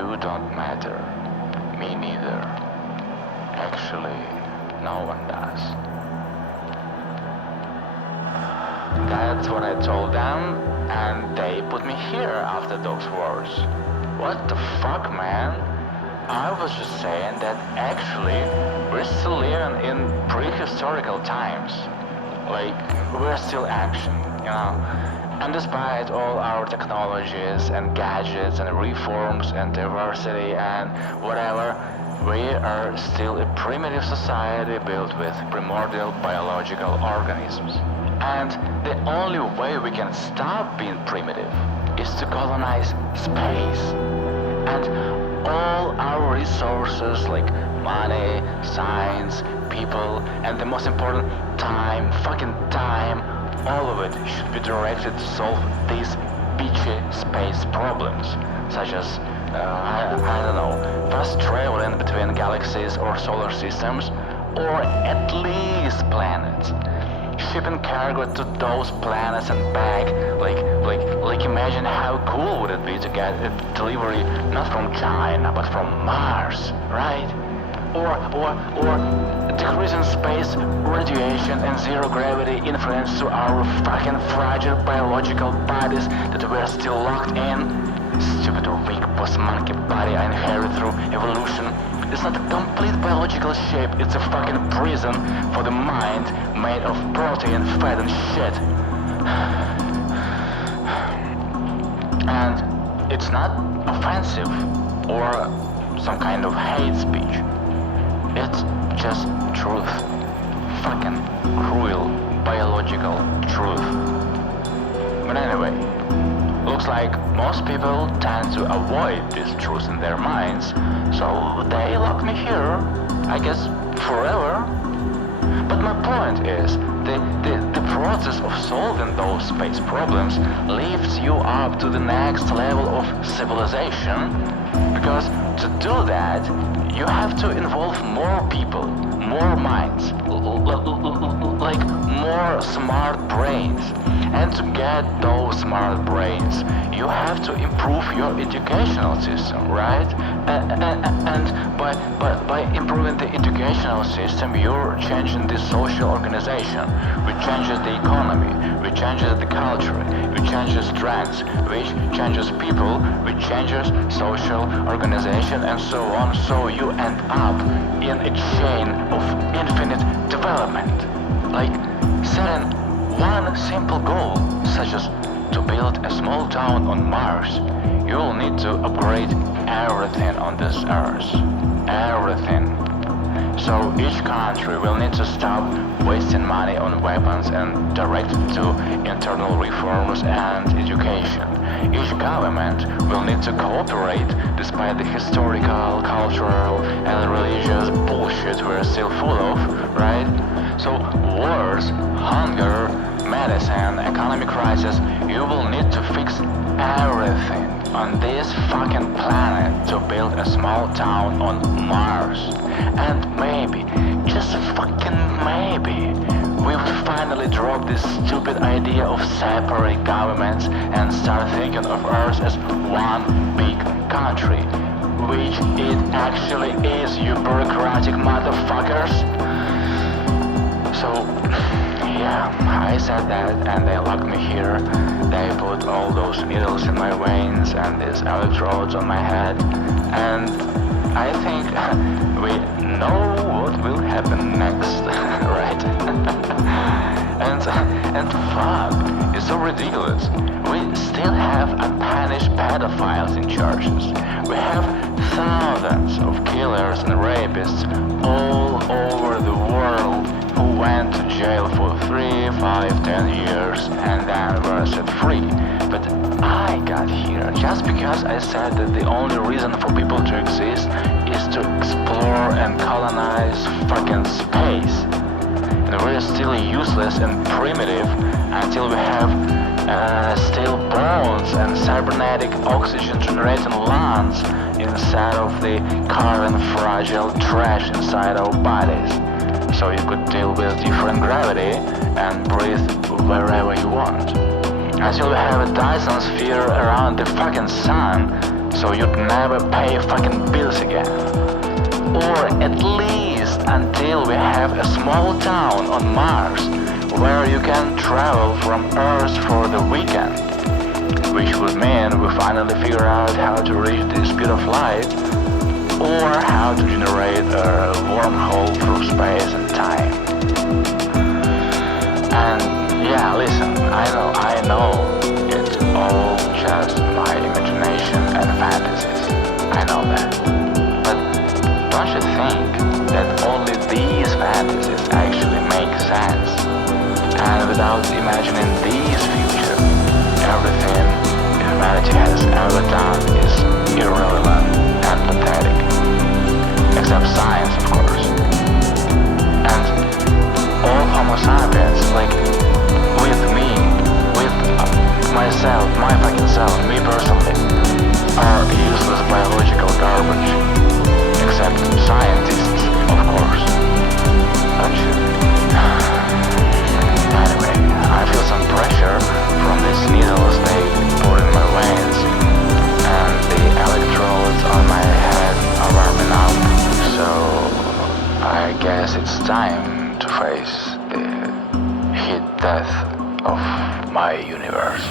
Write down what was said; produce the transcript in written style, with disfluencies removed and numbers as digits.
You don't matter. Me neither. Actually, no one does. That's what I told them, and they put me here after those words. What the fuck, man? I was just saying that actually we're still living in prehistorical times. Like, we're still action, you know? And despite all our technologies and gadgets and reforms and diversity and whatever, we are still a primitive society built with primordial biological organisms. And the only way we can stop being primitive is to colonize space. And all our resources like money, science, people, and the most important, time, fucking time, all of it should be directed to solve these bitchy space problems, such as, I don't know, fast traveling between galaxies or solar systems, or at least planets. Shipping cargo to those planets and back, like imagine how cool would it be to get a delivery not from China, but from Mars, right? Or decreasing space radiation and zero gravity influence to our fucking fragile biological bodies that we're still locked in. Stupid weak post-monkey body I inherit through evolution. It's not a complete biological shape, it's a fucking prison for the mind made of protein, fat and shit. And it's not offensive or some kind of hate speech. It's just truth. Fucking cruel biological truth. But anyway, looks like most people tend to avoid this truth in their minds, so they lock me here, I guess forever. But my point is, the process of solving those space problems lifts you up to the next level of civilization, because to do that, you have to involve more people, more minds, like more smart brains. And to get those smart brains, you have to improve your educational system, right? And by improving the educational system, you're changing the social organization, which changes the economy, which changes the culture, which changes strengths, which changes people, which changes social organization, and so on. So you end up in a chain of infinite development. Like setting one simple goal, such as to build a small town on Mars, you will need to upgrade everything on this Earth. Everything. So each country will need to stop wasting money on weapons and direct it to internal reforms and education. Each government will need to cooperate despite the historical, cultural, and religious bullshit we're still full of, right? So wars, hunger, medicine, economic crisis, you will need to fix everything on this fucking planet to build a small town on Mars. And maybe, just fucking maybe, we will finally drop this stupid idea of separate governments and start thinking of Earth as one big country, which it actually is, you bureaucratic motherfuckers. So, yeah, I said that and they locked me here. They put all those needles in my veins and these electrodes on my head. And I think we know what will happen next, right? and fuck, it's so ridiculous. We still have unpunished pedophiles in churches. We have thousands of killers and rapists all over the world who went to jail for 3, 5, 10 years and then were set free. But I got here just because I said that the only reason for people to exist is to explore and colonize fucking space. And we're still useless and primitive until we have steel bones and cybernetic oxygen-generating lungs instead of the carbon fragile trash inside our bodies. So you could deal with different gravity and breathe wherever you want. Until we have a Dyson sphere around the fucking sun, so you'd never pay fucking bills again. Or at least until we have a small town on Mars where you can travel from Earth for the weekend. Which would mean we finally figure out how to reach the speed of light, or how to generate a wormhole through space and time. And yeah, listen, I know it's all just my imagination and fantasies. I know that. But don't you think that only these fantasies actually make sense? And without imagining these futures, everything humanity has ever done is irrelevant and pathetic. Except science, of course. And all Homo sapiens, like with me, with myself, my fucking self, me personally, are useless biological garbage. Except scientists, of course. Don't you? Anyway, I feel some pressure from these needles they put in my veins, and the electrodes on my head are warming up, so I guess it's time to face the heat death of my universe.